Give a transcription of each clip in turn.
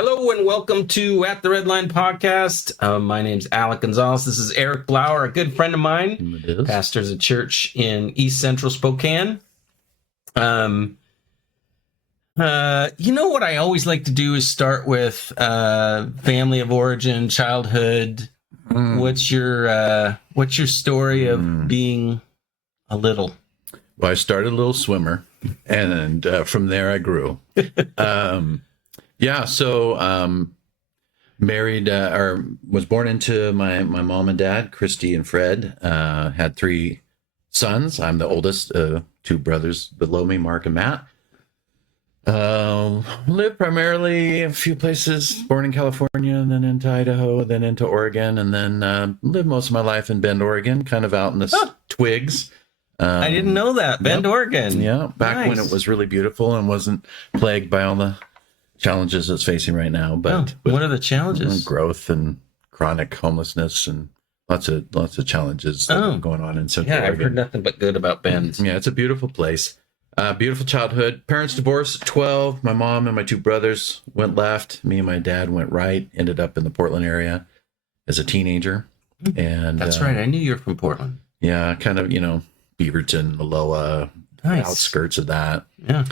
Hello and welcome to At the Red Line podcast. My name's Alec Gonzalez. This is Eric Blauer, a good friend of mine, pastors a church in East Central Spokane. You know what I always like to do is start with family of origin, childhood. What's your story of being a little? Well, I started a little swimmer, and from there I grew. Married or was born into my mom and dad, Christy and Fred. Had 3 sons. I'm the oldest, 2 brothers below me, Mark and Matt. Lived primarily a few places, born in California, and then into Idaho, then into Oregon, and then lived most of my life in Bend, Oregon, kind of out in the twigs. I didn't know that. Bend, Oregon. Yeah, back when it was really beautiful and wasn't plagued by all the challenges it's facing right now. But what are the challenges? Growth and chronic homelessness and lots of challenges going on in Central Oregon. I've heard nothing but good about Bend. Yeah, it's a beautiful place. Beautiful childhood. Parents divorced at 12. My mom and my 2 brothers went left. Me and my dad went right. Ended up in the Portland area as a teenager. And that's right. I knew you were from Portland. Yeah, kind of, Beaverton, Aloha, outskirts of that. Yeah.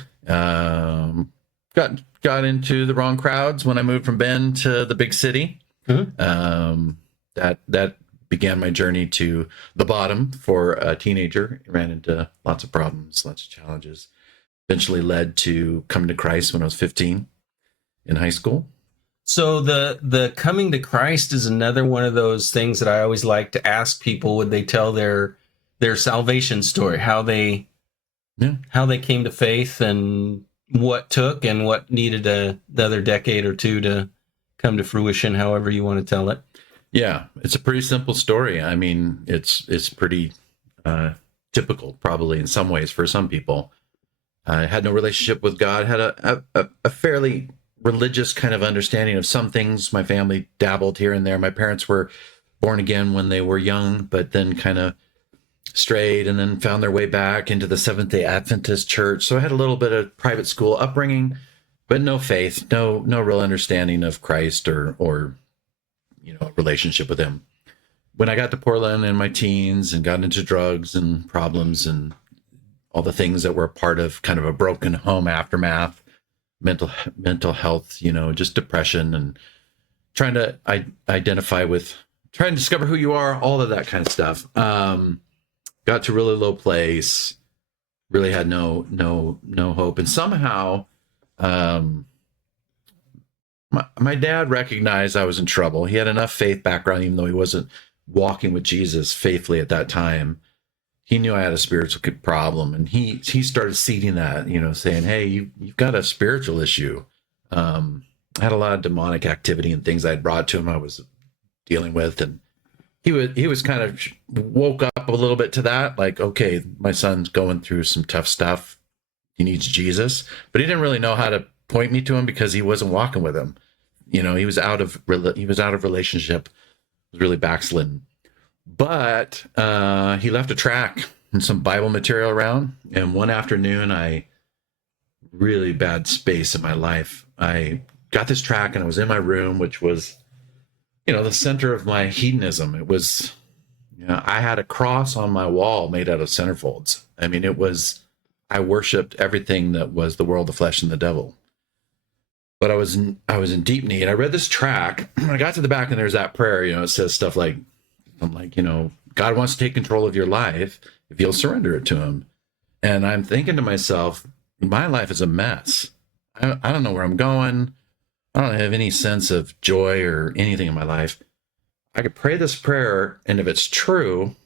Got into the wrong crowds when I moved from Bend to the big city. That began my journey to the bottom for a teenager. Ran into lots of problems, lots of challenges. Eventually led to coming to Christ when I was 15 in high school. So the coming to Christ is another one of those things that I always like to ask people when they tell their salvation story, how they came to faith and what took and what needed another decade or 2 to come to fruition, however you want to tell it. Yeah, it's a pretty simple story. I mean, it's pretty typical, probably in some ways for some people. I had no relationship with God, had a fairly religious kind of understanding of some things. My family dabbled here and there. My parents were born again when they were young, but then kind of strayed and then found their way back into the Seventh-day Adventist church. So I had a little bit of private school upbringing, but no faith, no real understanding of Christ or relationship with him. When I got to Portland in my teens and got into drugs and problems and all the things that were part of kind of a broken home aftermath, mental health, just depression and trying to trying to discover who you are, all of that kind of stuff. Got to a really low place, really had no hope. And somehow, my dad recognized I was in trouble. He had enough faith background, even though he wasn't walking with Jesus faithfully at that time. He knew I had a spiritual problem, and he started seeding that, saying, "Hey, you've got a spiritual issue." I had a lot of demonic activity and things I'd brought to him I was dealing with, and he was kind of woke up a little bit to that, like, okay, my son's going through some tough stuff. He needs Jesus, but he didn't really know how to point me to him because he wasn't walking with him. He was out of relationship, was really backslidden. But he left a track and some Bible material around. And one afternoon, really bad space in my life. I got this track and I was in my room, which was, the center of my hedonism. It was, I had a cross on my wall made out of centerfolds. I mean, I worshiped everything that was the world, the flesh, and the devil. But I was in deep need. I read this track. I got to the back and there's that prayer, it says stuff like, God wants to take control of your life if you'll surrender it to him. And I'm thinking to myself, my life is a mess. I don't know where I'm going. I don't have any sense of joy or anything in my life. I could pray this prayer, and if it's true,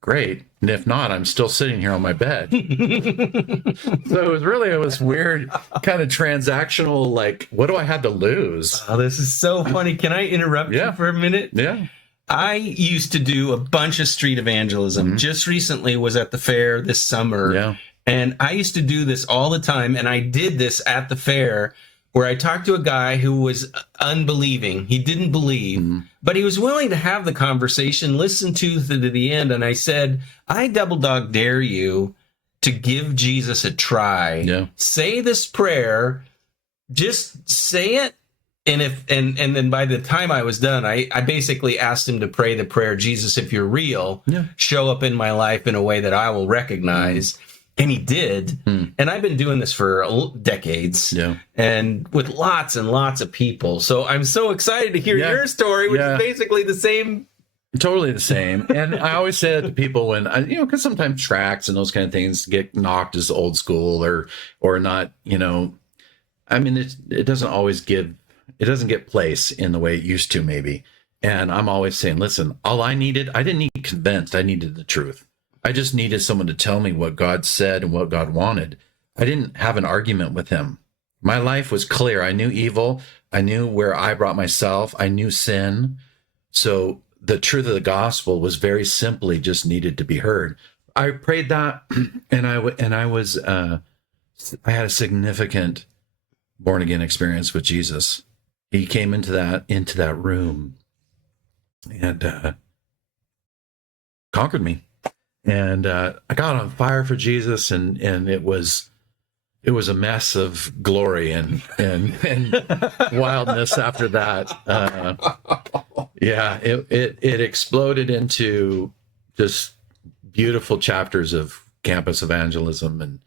great. And if not, I'm still sitting here on my bed. So it was weird, kind of transactional, like, what do I have to lose? Oh, this is so funny. Can I interrupt you for a minute? Yeah. I used to do a bunch of street evangelism. Just recently was at the fair this summer. Yeah. And I used to do this all the time. And I did this at the fair where I talked to a guy who was unbelieving. He didn't believe, but he was willing to have the conversation, listen to the end. And I said, I double dog dare you to give Jesus a try. Yeah. Say this prayer just say it. And then by the time I was done, I basically asked him to pray the prayer, Jesus, if you're real, show up in my life in a way that I will recognize. And he did. And I've been doing this for decades, and with lots and lots of people. So I'm so excited to hear your story, which is basically the same. Totally the same. And I always say that to people when because sometimes tracts and those kind of things get knocked as old school or not, I mean, it doesn't always doesn't get place in the way it used to, maybe. And I'm always saying, listen, I didn't need convinced. I needed the truth. I just needed someone to tell me what God said and what God wanted. I didn't have an argument with him. My life was clear. I knew evil. I knew where I brought myself. I knew sin. So the truth of the gospel was very simply just needed to be heard. I prayed that, and I had a significant born again experience with Jesus. He came into that room and conquered me. And I got on fire for Jesus, and it was a mess of glory and wildness after that. It exploded into just beautiful chapters of campus evangelism and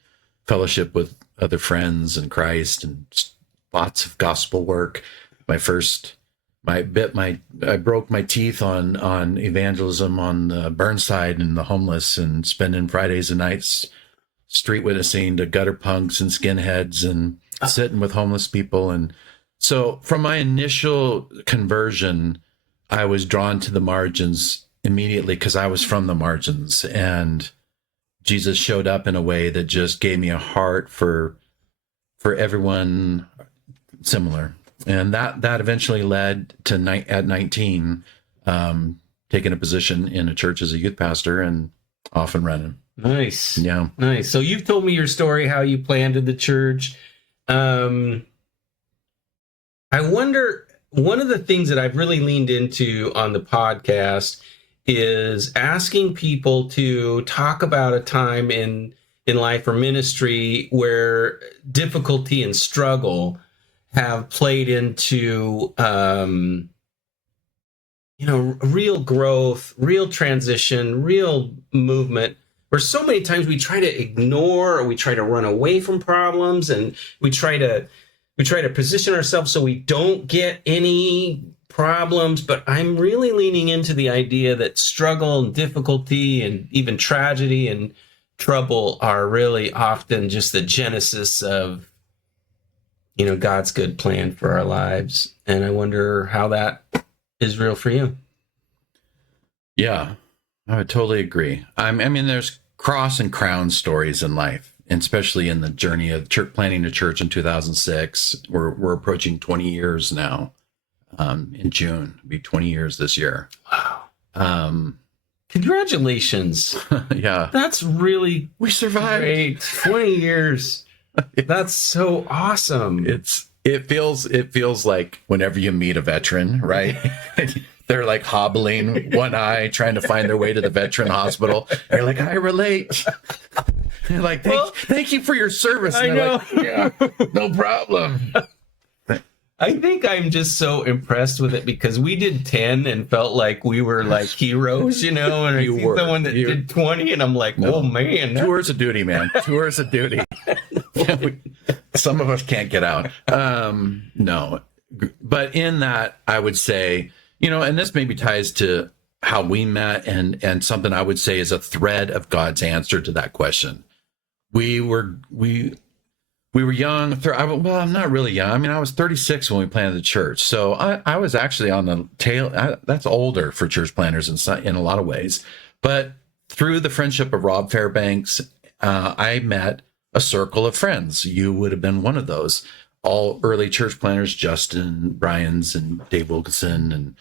fellowship with other friends in Christ and lots of gospel work. I broke my teeth on evangelism on Burnside and the homeless, and spending Fridays and nights street witnessing to gutter punks and skinheads and sitting with homeless people. And so from my initial conversion, I was drawn to the margins immediately because I was from the margins, and Jesus showed up in a way that just gave me a heart for everyone similar. And that eventually led to at 19, taking a position in a church as a youth pastor and off and running. Nice. Yeah. Nice. So you've told me your story, how you planted the church. I wonder, one of the things that I've really leaned into on the podcast is asking people to talk about a time in life or ministry where difficulty and struggle have played into, real growth, real transition, real movement, where so many times we try to ignore or we try to run away from problems, and we try to position ourselves so we don't get any problems. But I'm really leaning into the idea that struggle and difficulty and even tragedy and trouble are really often just the genesis of God's good plan for our lives. And I wonder how that is real for you. Yeah, I would totally agree. I mean, there's cross and crown stories in life, and especially in the journey of planting a church in 2006. We're approaching 20 years now. In June, it'll be 20 years this year. Wow. Congratulations. Yeah. That's really we survived. Great. 20 years. That's so awesome. It feels like whenever you meet a veteran, right? They're like hobbling one eye, trying to find their way to the veteran hospital. They're like, I relate. They're like, thank you for your service. And I know. Like, yeah, no problem. I think I'm just so impressed with it because we did 10 and felt like we were like heroes, and I see someone that did 20 and I'm like, oh man. Tours of duty, man. Tours of duty. Some of us can't get out. No. But in that, I would say, and this maybe ties to how we met and something I would say is a thread of God's answer to that question. We were young. Well, I'm not really young. I mean, I was 36 when we planted the church. So I was actually on the tail. That's older for church planters in a lot of ways. But through the friendship of Rob Fairbanks, I met a circle of friends. You would have been one of those. All early church planters, Justin Bryans and Dave Wilkinson. And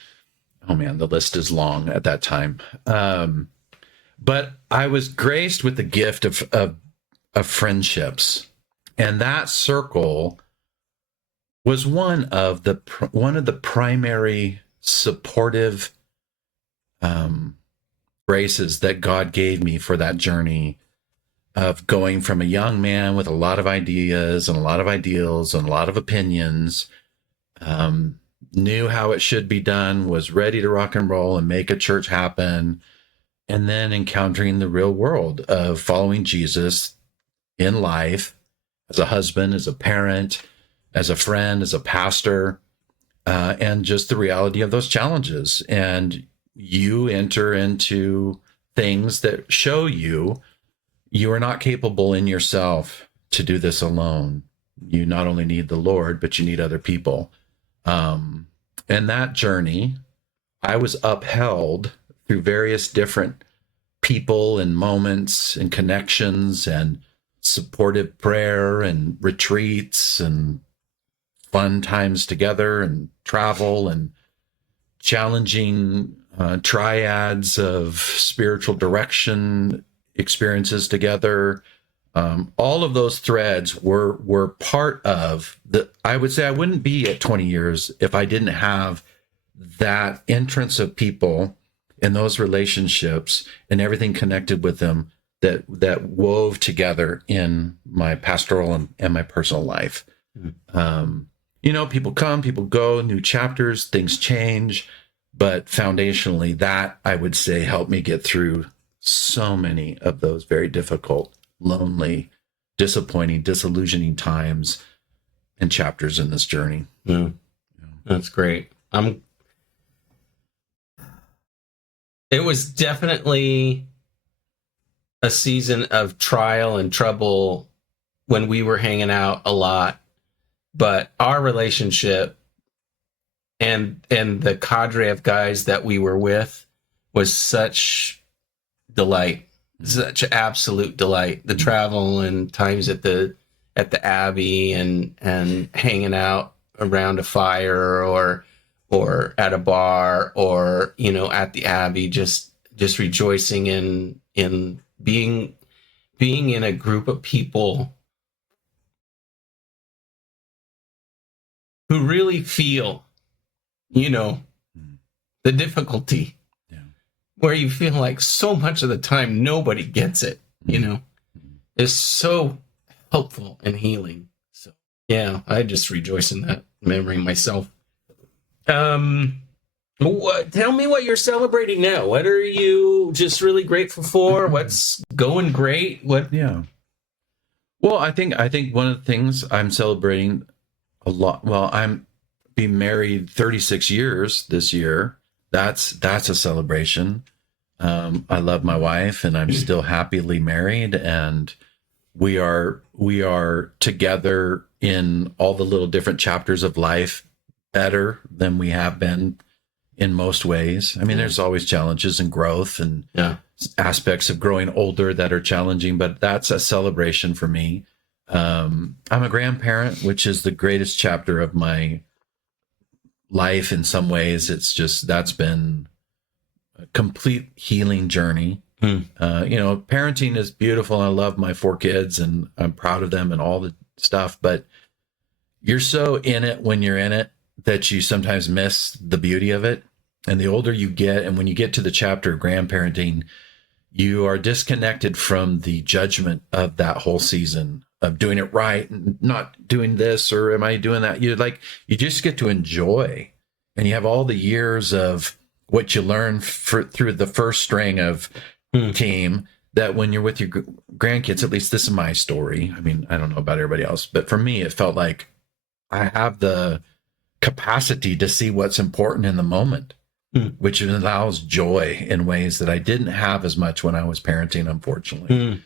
oh man, the list is long at that time. But I was graced with the gift of friendships. And that circle was one of the primary supportive graces that God gave me for that journey of going from a young man with a lot of ideas and a lot of ideals and a lot of opinions, knew how it should be done, was ready to rock and roll and make a church happen, and then encountering the real world of following Jesus in life as a husband, as a parent, as a friend, as a pastor, and just the reality of those challenges. And you enter into things that show you are not capable in yourself to do this alone. You not only need the Lord, but you need other people. And that journey, I was upheld through various different people and moments and connections and supportive prayer and retreats and fun times together and travel and challenging triads of spiritual direction experiences together. All of those threads were part of I would say I wouldn't be at 20 years if I didn't have that entrance of people in those relationships and everything connected with them that wove together in my pastoral and my personal life. People come, people go, new chapters, things change, but foundationally that, I would say, helped me get through so many of those very difficult, lonely, disappointing, disillusioning times and chapters in this journey. That's great. It was definitely a season of trial and trouble when we were hanging out a lot, but our relationship and the cadre of guys that we were with was such delight, such absolute delight. The travel and times at the Abbey and hanging out around a fire or at a bar or at the Abbey, just rejoicing in being in a group of people who really feel the difficulty, where you feel like so much of the time nobody gets it, is so helpful and healing. So yeah, I just rejoice in that memory myself. Tell me what you're celebrating now. What are you just really grateful for? What's going great? Yeah. Well, I think one of the things I'm celebrating a lot. Well, I'm being married 36 years this year. That's a celebration. I love my wife, and I'm still happily married, and we are together in all the little different chapters of life better than we have been in most ways. I mean, there's always challenges and growth and aspects of growing older that are challenging, but that's a celebration for me. I'm a grandparent, which is the greatest chapter of my life in some ways. It's just, that's been a complete healing journey. Parenting is beautiful. I love my 4 kids and I'm proud of them and all the stuff, but you're so in it when you're in it that you sometimes miss the beauty of it. And the older you get, and when you get to the chapter of grandparenting, you are disconnected from the judgment of that whole season of doing it right and not doing this, or am I doing that? You just get to enjoy, and you have all the years of what you learn through the first string of team, that when you're with your grandkids, at least this is my story. I mean, I don't know about everybody else, but for me, it felt like I have the capacity to see what's important in the moment, which allows joy in ways that I didn't have as much when I was parenting, unfortunately.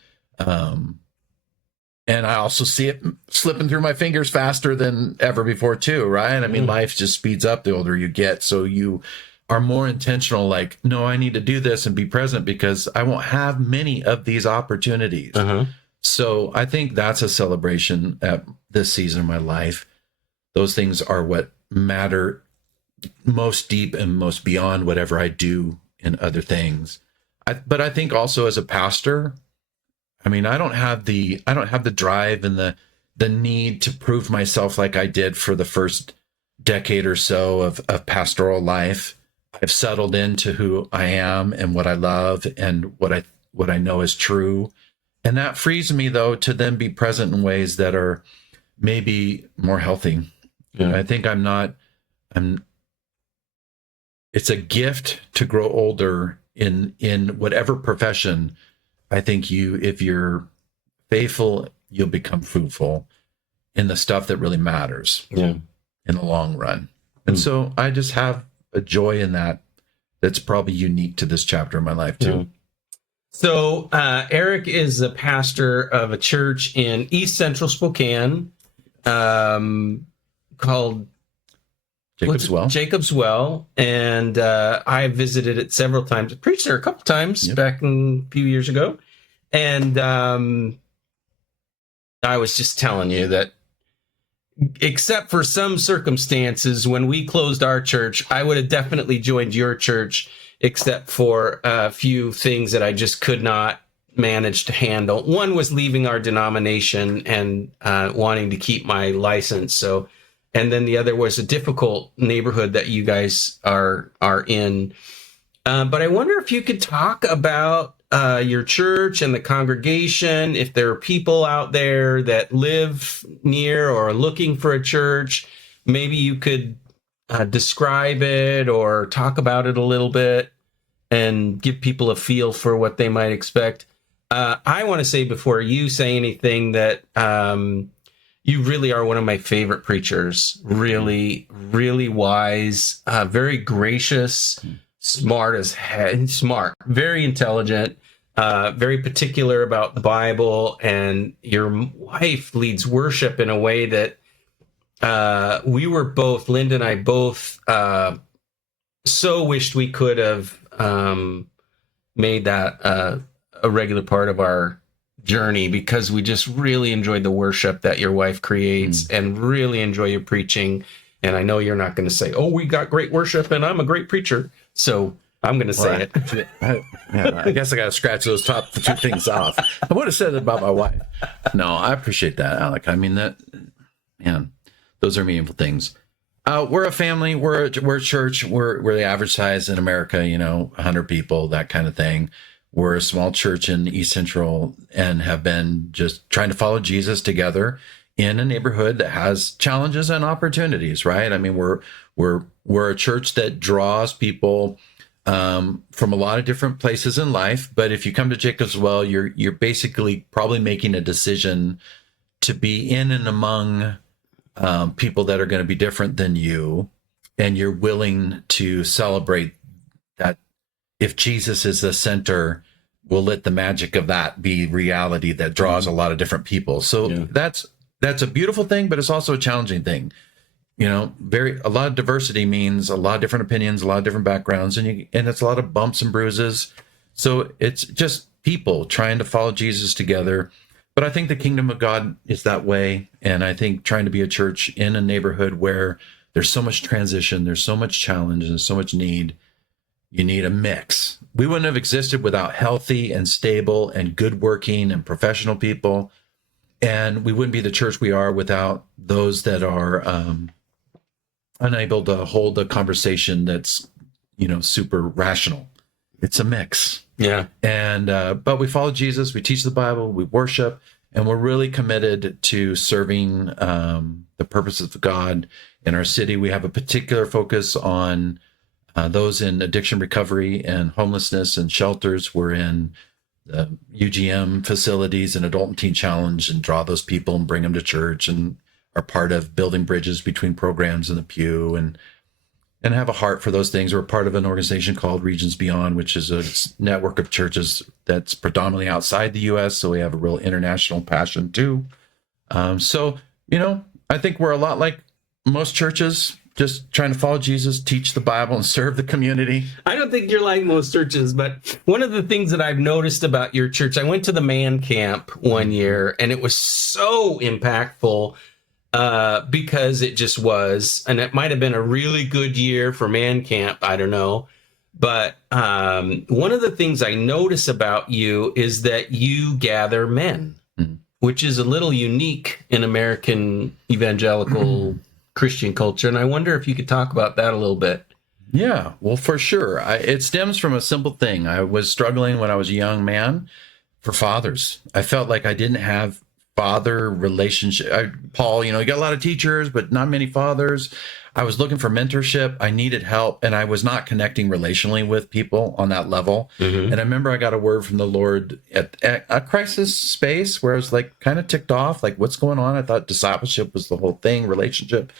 And I also see it slipping through my fingers faster than ever before too, right? I mean, life just speeds up the older you get. So you are more intentional, like, no, I need to do this and be present because I won't have many of these opportunities. So I think that's a celebration at this season of my life. Those things are what matter most deep and most beyond whatever I do in other things. But I think also as a pastor, I mean, I don't have the drive and the need to prove myself like I did for the first decade or so of pastoral life. I've settled into who I am and what I love and what I know is true. And that frees me, though, to then be present in ways that are maybe more healthy. Yeah. I think it's a gift to grow older in whatever profession. I think if you're faithful, you'll become fruitful in the stuff that really matters in the long run. And so I just have a joy in that that's probably unique to this chapter in my life too. Yeah. So Eric is the pastor of a church in East Central Spokane called Jacob's Well. And I visited it several times. I preached there a couple times back a few years ago. And I was just telling you that except for some circumstances, when we closed our church, I would have definitely joined your church, except for a few things that I just could not manage to handle. One was leaving our denomination and wanting to keep my license. So, and then the other was a difficult neighborhood that you guys are in. But I wonder if you could talk about your church and the congregation, if there are people out there that live near or are looking for a church. Maybe you could describe it or talk about it a little bit and give people a feel for what they might expect. I want to say before you say anything that you really are one of my favorite preachers. Really, really wise, very gracious, smart, very intelligent, very particular about the Bible. And your wife leads worship in a way that Linda and I both so wished we could have made that a regular part of our journey, because we just really enjoyed the worship that your wife creates and really enjoy your preaching. And I know you're not going to say, oh, we got great worship and I'm a great preacher. So I'm going to say it. I guess I got to scratch those top two things off. I would have said it about my wife. No, I appreciate that, Alec. I mean, those are meaningful things. We're a family. We're a church. We're the average size in America, 100 people, that kind of thing. We're a small church in East Central and have been just trying to follow Jesus together in a neighborhood that has challenges and opportunities, right? I mean, we're a church that draws people from a lot of different places in life. But if you come to Jacob's Well, you're basically probably making a decision to be in and among people that are going to be different than you, and you're willing to celebrate that. If Jesus is the center, we'll let the magic of that be reality that draws a lot of different people. So that's a beautiful thing, but it's also a challenging thing. A lot of diversity means a lot of different opinions, a lot of different backgrounds, and it's a lot of bumps and bruises. So it's just people trying to follow Jesus together. But I think the kingdom of God is that way. And I think trying to be a church in a neighborhood where there's so much transition, there's so much challenge, and so much need, you need a mix. We wouldn't have existed without healthy and stable and good working and professional people. And we wouldn't be the church we are without those that are unable to hold a conversation that's, super rational. It's a mix. Yeah. And, but we follow Jesus, we teach the Bible, we worship, and we're really committed to serving the purposes of God in our city. We have a particular focus on those in addiction recovery and homelessness and shelters. We're in the UGM facilities and Adult and Teen Challenge and draw those people and bring them to church, and are part of building bridges between programs in the pew and have a heart for those things. We're part of an organization called Regions Beyond, which is a network of churches that's predominantly outside the U.S. So we have a real international passion too. So, I think we're a lot like most churches, just trying to follow Jesus, teach the Bible, and serve the community. I don't think you're like most churches, but one of the things that I've noticed about your church, I went to the man camp one year, and it was so impactful because it just was, and it might have been a really good year for man camp. I don't know. But one of the things I notice about you is that you gather men, which is a little unique in American evangelical Christian culture. And I wonder if you could talk about that a little bit. Yeah, well, for sure. It stems from a simple thing. I was struggling when I was a young man, for fathers. I felt like I didn't have father relationship. Paul, you got a lot of teachers, but not many fathers. I was looking for mentorship. I needed help, and I was not connecting relationally with people on that level. And I remember I got a word from the Lord at a crisis space where I was like kind of ticked off, like what's going on? I thought discipleship was the whole thing, relationship.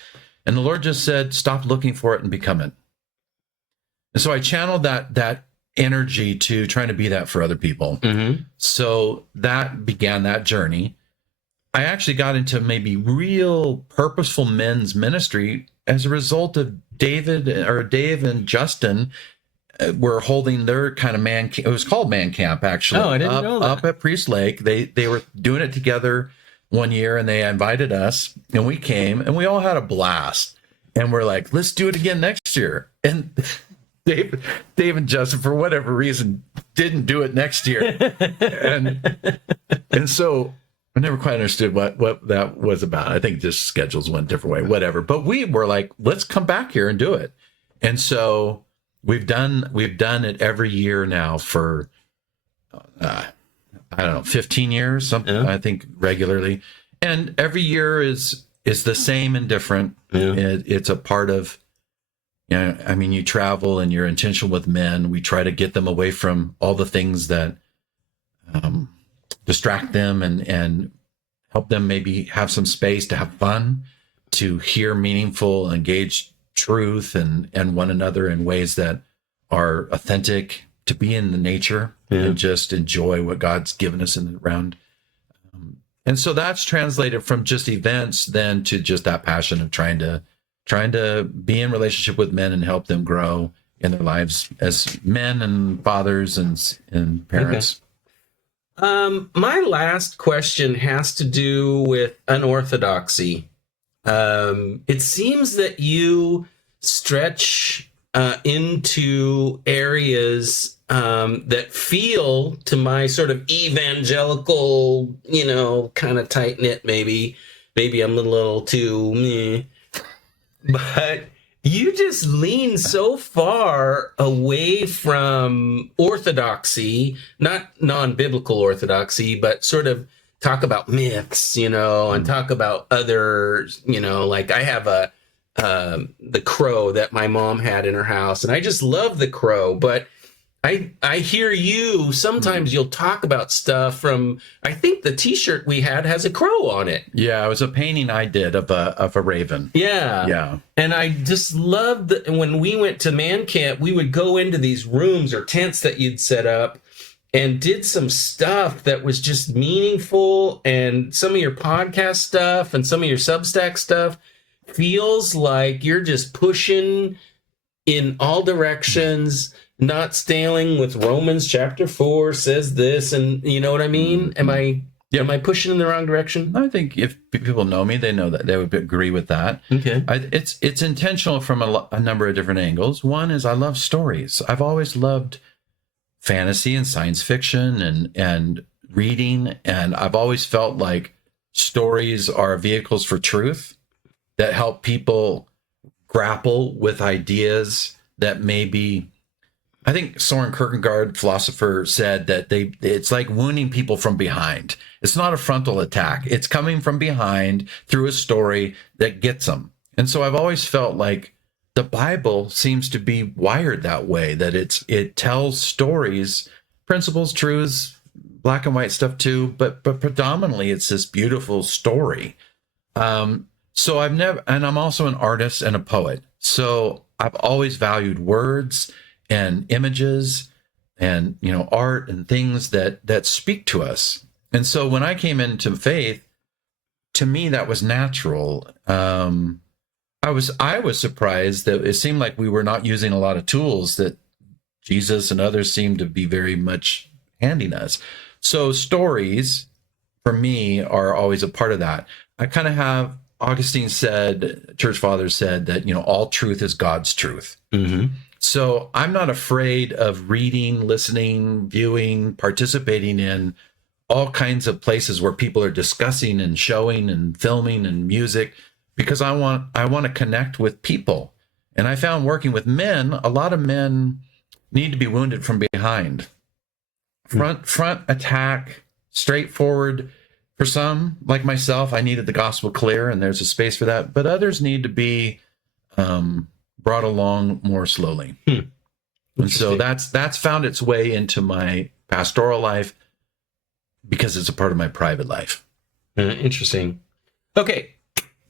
And the Lord just said, stop looking for it and become it. And so I channeled that energy to trying to be that for other people. So that began that journey. I actually got into maybe real purposeful men's ministry as a result of Dave and Justin were holding their kind of it was called Man Camp, actually. Oh, I didn't know that. Up at Priest Lake. They were doing it together one year, and they invited us, and we came, and we all had a blast. And we're like, let's do it again next year. And Dave and Justin, for whatever reason, didn't do it next year. and so I never quite understood what that was about. I think just schedules went a different way, whatever. But we were like, let's come back here and do it. And so we've done it every year now for, I don't know, 15 years, something, I think, regularly. And every year is the same and different. It's a part of, you travel and you're intentional with men. We try to get them away from all the things that distract them and help them maybe have some space to have fun, to hear meaningful, engaged truth and one another in ways that are authentic, to be in the nature and just enjoy what God's given us in the round. And so that's translated from just events then to just that passion of trying to be in relationship with men and help them grow in their lives as men and fathers and parents. My last question has to do with unorthodoxy. It seems that you stretch into areas that feel, to my sort of evangelical, kind of tight knit, maybe I'm a little too meh, but you just lean so far away from orthodoxy, not non-biblical orthodoxy, but sort of talk about myths, and talk about other, like I have the crow that my mom had in her house, and I just love the crow, but I hear you, sometimes you'll talk about stuff from, I think the t-shirt we had has a crow on it. Yeah, it was a painting I did of a raven. Yeah. Yeah. And I just loved when we went to Man Camp, we would go into these rooms or tents that you'd set up and did some stuff that was just meaningful. And some of your podcast stuff and some of your Substack stuff feels like you're just pushing in all directions, not staining with Romans chapter 4 says this, and you know what I mean? Am I pushing in the wrong direction? I think if people know me, they know that they would agree with that. Okay. It's intentional from a number of different angles. One is I love stories. I've always loved fantasy and science fiction and reading, and I've always felt like stories are vehicles for truth that help people grapple with ideas that maybe, I think Soren Kierkegaard, philosopher, said that it's like wounding people from behind. It's not a frontal attack. It's coming from behind through a story that gets them. And so I've always felt like the Bible seems to be wired that way, that it tells stories, principles, truths, black and white stuff too, but predominantly it's this beautiful story. So I'm also an artist and a poet. So I've always valued words and images and, art and things that speak to us. And so when I came into faith, to me, that was natural. I was surprised that it seemed like we were not using a lot of tools that Jesus and others seemed to be very much handing us. So stories for me are always a part of that. I kind of have, Augustine said, church fathers said that, all truth is God's truth. Mm-hmm. So I'm not afraid of reading, listening, viewing, participating in all kinds of places where people are discussing and showing and filming and music, because I want to connect with people. And I found working with men, a lot of men need to be wounded from behind. front attack, straightforward. For some, like myself, I needed the gospel clear, and there's a space for that. But others need to be brought along more slowly. And so that's found its way into my pastoral life because it's a part of my private life. Interesting. Okay,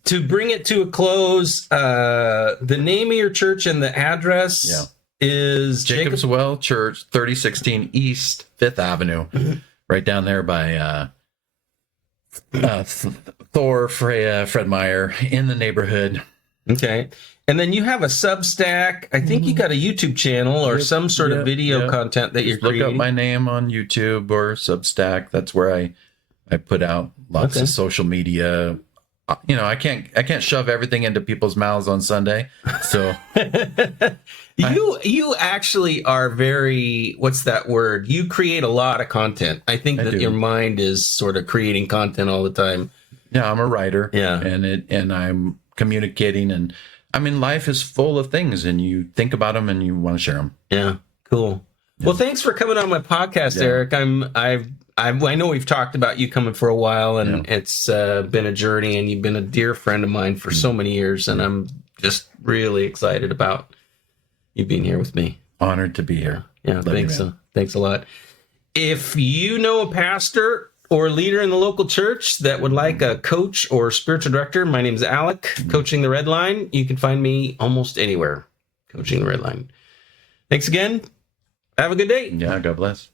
to bring it to a close, the name of your church and the address is Jacob's Well Church, 3016 East 5th Avenue, right down there by Thor, Freya, Fred Meyer, in the neighborhood. Okay. And then you have a Substack. I think you got a YouTube channel or some sort of video content that you're creating. Look up my name on YouTube or Substack. That's where I put out lots of social media. You know, I can't shove everything into people's mouths on Sunday. So you actually are very, what's that word? You create a lot of content. I think that your mind is sort of creating content all the time. Yeah, I'm a writer. Yeah. And I'm communicating, and I mean, life is full of things, and you think about them and you want to share them. Yeah. Cool. Yeah. Well, thanks for coming on my podcast, Eric. I know we've talked about you coming for a while, and it's been a journey, and you've been a dear friend of mine for so many years, and I'm just really excited about you being here with me. Honored to be here. Yeah, thanks a lot. If you know a pastor or leader in the local church that would like a coach or spiritual director, my name is Alec, Coaching the Red Line. You can find me almost anywhere, Coaching the Red Line. Thanks again. Have a good day. Yeah, God bless.